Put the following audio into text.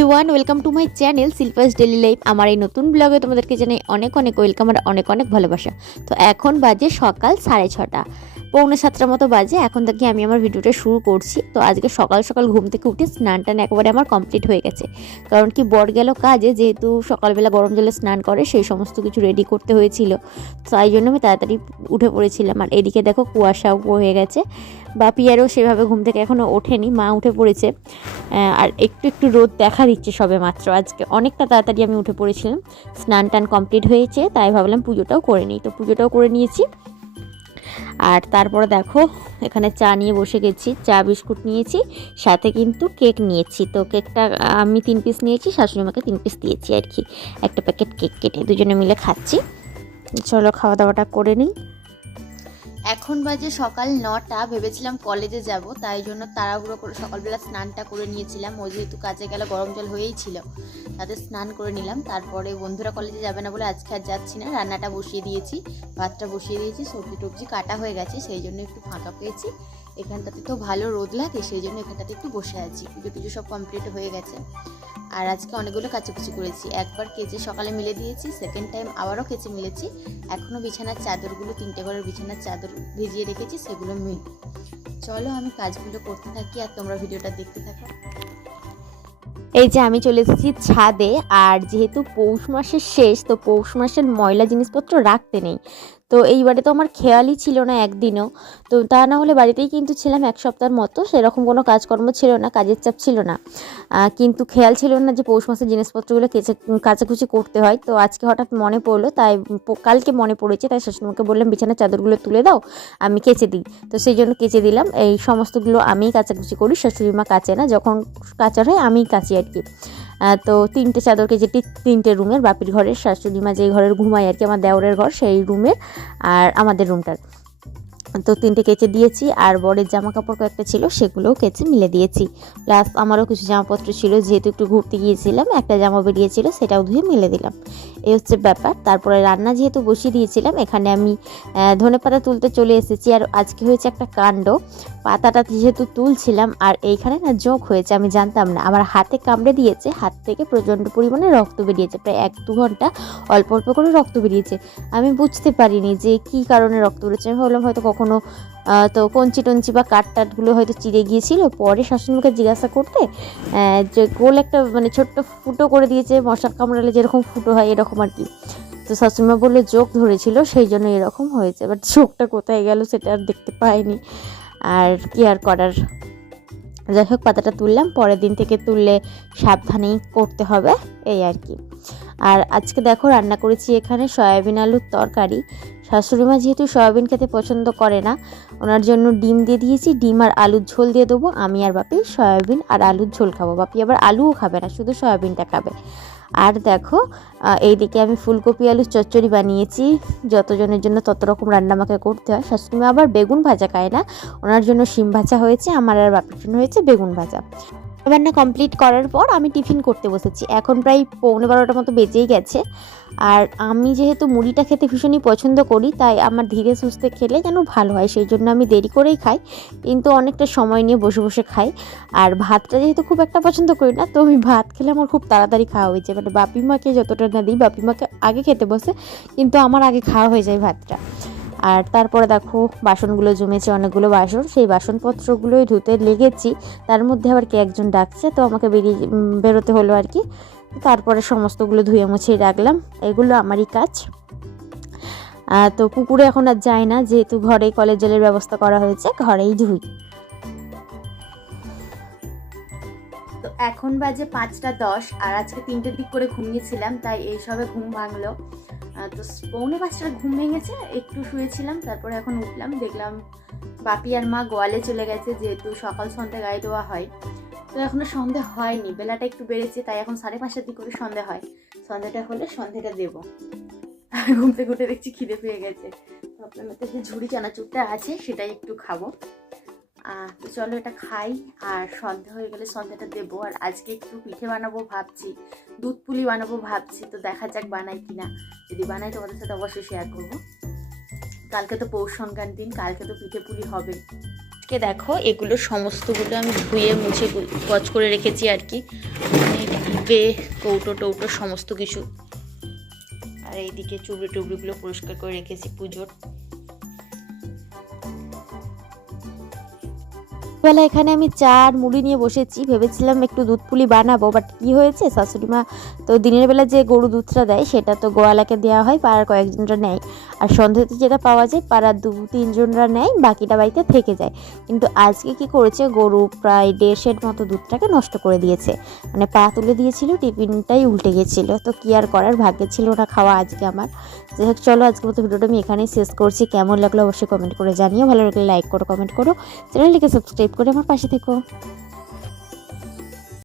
Everyone welcome to my channel Silva's daily life আমার এই নতুন ব্লগে তোমাদেরকে জানাই অনেক অনেক ওয়েলকাম আর অনেক অনেক ভালোবাসা। তো এখন বাজে সকাল সাড়ে ছটা। পৌনে সাতটার মতো বাজে, এখন থেকে আমি আমার ভিডিওটা শুরু করছি। তো আজকে সকাল সকাল ঘুম থেকে উঠে স্নান টান একেবারে আমার কমপ্লিট হয়ে গেছে। কারণ কি বর গেল কাজে, যেহেতু সকালবেলা গরম জলে স্নান করে, সেই সমস্ত কিছু রেডি করতে হয়েছিল। তাই জন্য আমি তাড়াতাড়ি উঠে পড়েছিলাম। আর এদিকে দেখো কুয়াশাও হয়ে গেছে। বাপিয়ারও সেভাবে ঘুম থেকে এখনও ওঠেনি, মা উঠে পড়েছে। আর একটু একটু রোদ দেখা দিচ্ছে সবে মাত্র। আজকে অনেকটা তাড়াতাড়ি আমি উঠে পড়েছিলাম। স্নান টান কমপ্লিট হয়েছে, তাই ভাবলাম পুজোটাও করে নিই। তো পুজোটাও করে নিয়েছি। আর তারপরে দেখো, এখানে চা নিয়ে বসে গেছি, চা, বিস্কুট নিয়েছি, সাথে কিন্তু কেক নিয়েছি। তো কেকটা, আমি তিন পিস নিয়েছি, শাশুড়ি মাকে তিন পিস দিয়েছি আর কি। একটা প্যাকেট কেক কেটে, দুজনে মিলে খাচ্ছি। চলো খাওয়া দাওয়াটা করে নিই। এখন বাজে সকাল নটা, ভেবেছিলাম কলেজে যাব, তাই জন্য তাড়াহুড়ো করে সকালবেলা স্নানটা করে নিয়েছিলাম। ও যেহেতু কাজে গেলে, গরম জল হয়েই ছিল। তাতে স্নান করে নিলাম। তারপরে বন্ধুরা কলেজে যাবে না বলে আজকে আর যাচ্ছি না। রান্নাটা বসিয়ে দিয়েছি, ভাতটা বসিয়ে দিয়েছি, সবজি টবজি কাটা হয়ে গেছে, সেই জন্য একটু ফাঁকা পেয়েছি। এখানটাতে তো ভালো রোদ লাগে, সেই জন্য এখানটাতে একটু বসে আছি। পুজো টুজো সব কমপ্লিট হয়ে গেছে। আর আজকে অনেকগুলো কাচাকুচি করেছি। একবার কেচে সকালে মিলে দিয়েছি সেকেন্ড টাইম আবারও কেচে মিলেছি। এখনও বিছানার চাদরগুলো, তিনটে ঘরের বিছানার চাদর ভিজিয়ে রেখেছি, সেগুলো মিল। চলো আমি কাজগুলো করতে থাকি আর তোমরা ভিডিওটা দেখতে থাকো। এই যে আমি চলে এসেছি ছাদে, আর যেহেতু পৌষ মাসের শেষ, তো পৌষ মাসের ময়লা জিনিসপত্র রাখতে নেই। তো এইবারে তো আমার খেয়ালই ছিল না একদিনও। তো তা না হলে বাড়িতেই কিন্তু ছিলাম এক সপ্তাহের মতো, সেরকম কোনো কাজকর্ম ছিল না, কাজের চাপ ছিল না। কিন্তু খেয়াল ছিল না যে পৌষ মাসের জিনিসপত্রগুলো কেচে, কাচাকুচি করতে হয়। তো আজকে হঠাৎ মনে পড়ল, তাই কালকে মনে পড়েছে, তাই শাশুড়িমাকে বললাম, বিছানার চাদরগুলো তুলে দাও, আমি কেচে দিই। তো সেই জন্য কেচে দিলাম। এই সমস্তগুলো আমিই কাচাকুচি করি শাশুড়ি মা কাচে না। যখন কাচার হয়, আমিই কাচি আর কি তো তিনটে চাদরকে যেটি তিনটে রুমের বাপির ঘরের শাশুড়ি মা যে ঘরের ঘুমায় আর কি, আমার দেওরের ঘর, সেই রুমের আর আমাদের রুমটার তো তিনটে কেচে দিয়েছি, আর বরের জামা কাপড় কয়েকটা ছিল, সেগুলোও কেচে মিলে দিয়েছি। প্লাস আমারও কিছু জামাপত্র ছিল, যেহেতু একটু ঘুরতে গিয়েছিলাম, একটা জামা বেরিয়েছিল, সেটাও ধুয়ে মিলে দিলাম। এই হচ্ছে ব্যাপার। তারপরে রান্না যেহেতু বসিয়ে দিয়েছিলাম, এখানে আমি ধনে পাতা তুলতে চলে এসেছি, আর আজকে হয়েছে একটা কাণ্ড। পাতাটা যেহেতু তুলছিলাম, আর এইখানে না জোক হয়েছে, আমি জানতাম না। আমার হাতে কামড়ে দিয়েছে, হাত থেকে প্রচণ্ড পরিমাণে রক্ত বেরিয়েছে, প্রায় এক দু ঘণ্টা অল্প অল্প করে রক্ত বেরিয়েছে। আমি বুঝতে পারিনি যে কি কারণে রক্ত বেরোচ্ছে, আমি ভাবলাম হয়তো কখনো আহ, তো কঞ্চি টঞ্চি বা কাঠ টাটগুলো হয়তো চিড়ে গিয়েছিল। পরে শাশুড়িকে জিজ্ঞাসা করতে যে গোল একটা মানে ছোট্ট ফুটো করে দিয়েছে মশা কামড়ালে যেরকম ফুটো হয় এরকম আর কি। তো শাশুড়িমা বললে চোখ ধরেছিল সেই জন্য এরকম হয়েছে। বাট চোখটা কোথায় গেল সেটা আর দেখতে পাইনি। আর কি আর করার? যাই হোক পাতাটা তুললাম পরের দিন থেকে তুললে সাবধানেই করতে হবে এই আর কি। আর আজকে দেখো রান্না করেছি এখানে সয়াবিন আলুর তরকারি। শাশুড়ি মা যেহেতু সয়াবিন খেতে পছন্দ করে না, ওনার জন্য ডিম দিয়ে দিয়েছি, ডিম আর আলুর ঝোল দিয়ে দেবো। আমি আর বাপি সয়াবিন আর আলুর ঝোল খাব। বাপি আবার আলুও খাবে না, শুধু সয়াবিনটা খাবে। আর দেখো এইদিকে আমি ফুলকপি আলুর চচ্চড়ি বানিয়েছি। যতজনের জন্য তত রকম রান্না আমাকে করতে হয়। শাশুড়ি মা আবার বেগুন ভাজা খায় না, ওনার জন্য শিম ভাজা হয়েছে, আমার আর বাপির জন্য হয়েছে বেগুন ভাজা। রান্না কমপ্লিট করার পর আমি টিফিন করতে বসেছি। এখন প্রায় পৌনে বারোটার মতো বেজেই গেছে। আর আমি যেহেতু মুড়িটা খেতে ভীষণই পছন্দ করি, তাই আমার ধীরে সুস্থে খেলে যেন ভালো হয়, সেই জন্য আমি দেরি করেই খাই। কিন্তু অনেকটা সময় নিয়ে বসে বসে খাই। আর ভাতটা যেহেতু খুব একটা পছন্দ করি না, তো আমি ভাত খেলে আমার খুব তাড়াতাড়ি খাওয়া হয়ে যায় মানে বাপিমাকে যতটা না দিই বাপি মাকে আগে খেতে বসে, কিন্তু আমার আগে খাওয়া হয়ে যায় ভাতটা। আর তারপরে দেখো, বাসনগুলো জমেছে অনেকগুলো বাসন। সেই বাসনপত্রগুলোই ধুতে লেগেছি। তার মধ্যে আবার কে একজন ডাকছে, তো আমাকে বেরিয়ে বেরোতে হলো আর কি। তারপরে সমস্তগুলো ধুয়ে মুছিয়ে রাখলাম। এগুলো আমারই কাজ। তো পুকুরে এখন আর যায় না, যেহেতু ঘরে কলের জলের ব্যবস্থা করা হয়েছে, ঘরেই ধুই। তো এখন বাজে পাঁচটা দশ, আর আজকে তিনটের দিক করে ঘুমিয়েছিলাম, তাই এই সবে ঘুম ভাঙলো। তো পৌনে পাঁচটার ঘুম ভেঙেছে, একটু শুয়েছিলাম, তারপরে এখন উঠলাম, দেখলাম বাপি আর মা গোয়ালে চলে গেছে, যেহেতু সকাল সন্ধ্যা গায়ে দেওয়া হয়। তো এখনও সন্ধে হয়নি, বেলাটা একটু বেড়েছে, তাই এখন সাড়ে পাঁচটার দিক করে সন্ধে হয়। সন্ধেটা হলে সন্ধেটা দেবো। আর ঘুম থেকে উঠে দেখছি খিদে পেয়ে গেছে। আপনার মধ্যে যে ঝুড়ি চানাচুরটা আছে, সেটাই একটু খাব। তো চলো এটা খাই। আর সন্ধে হয়ে গেলে সন্ধ্যাটা দেবো। আর আজকে একটু পিঠে বানাবো ভাবছি। দুধ পুলি বানাবো ভাবছি। তো দেখা যাক বানাই কিনা। যদি বানাই তোমাদের সাথে অবশ্যই শেয়ার করব। কালকে তো পৌষ সংক্রান্তি দিন। কালকে তো পিঠে পুলি হবে। আজকে দেখো, এগুলো সমস্তগুলো আমি ধুয়ে, মুছে গজ করে রেখেছি আর কি। মানে ট্রে কৌটো টৌটো সমস্ত কিছু। আর এইদিকে চুবড়ি টুবড়িগুলো পরিষ্কার করে রেখেছি পুজোর। বেলা এখানে আমি চা আর মুড়ি নিয়ে বসেছি। ভেবেছিলাম একটু দুধ পুলি বানাবো বাট কি হয়েছে? শাশুড়ি মা তো দিনের বেলা যে গরু দুধটা দেয়, সেটা তো গোয়ালাকে দেওয়া হয়, পাড়ার কয়েকজনরা নেয়। আর সন্ধ্যেতে যেটা পাওয়া যায়, পাড়ার দু তিনজনরা নেয়, বাকিটা বাড়িতে থেকে যায়। কিন্তু আজকে কি করেছে? গরু প্রায় দেড় সেট মতো দুধটাকে নষ্ট করে দিয়েছে। মানে পা তুলে দিয়েছিল, টিফিনটাই উল্টে গেছিল। তো কি আর করার? ভাগ্যে ছিল না খাওয়া আজকে আমার। যাই হোক, চলো আজকের মতো ভিডিওটা আমি এখানেই শেষ করছি। কেমন লাগল অবশ্যই কমেন্ট করে জানিও। ভালো লাগলে লাইক করো কমেন্ট করো। চ্যানেলটিকে সাবস্ক্রাইব করে আমার পাশে থেকো।